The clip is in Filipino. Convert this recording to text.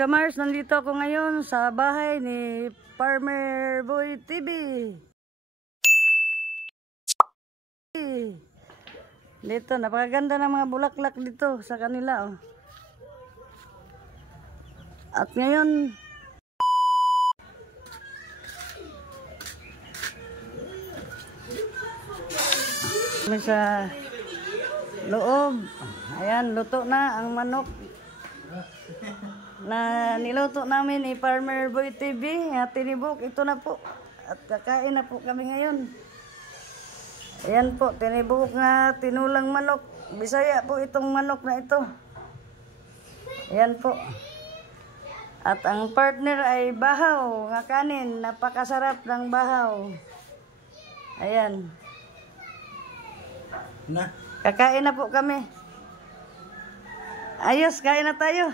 Kamars, nandito ako ngayon sa bahay ni Farmer Boy TV. Dito, napakaganda ng mga bulaklak dito sa kanila. Oh. At ngayon, kami sa loob. Ayan, luto na ang manok na niluto namin ni Farmer Boy TV. Tinibok, ito na po. At kakain na po kami ngayon. Ayan po, tinibok na tinulang manok. Bisaya po itong manok na ito. Ayan po. At ang partner ay bahaw, nga kanin. Napakasarap ng bahaw. Ayan. Na. Kakain na po kami. Ayos, kain na tayo.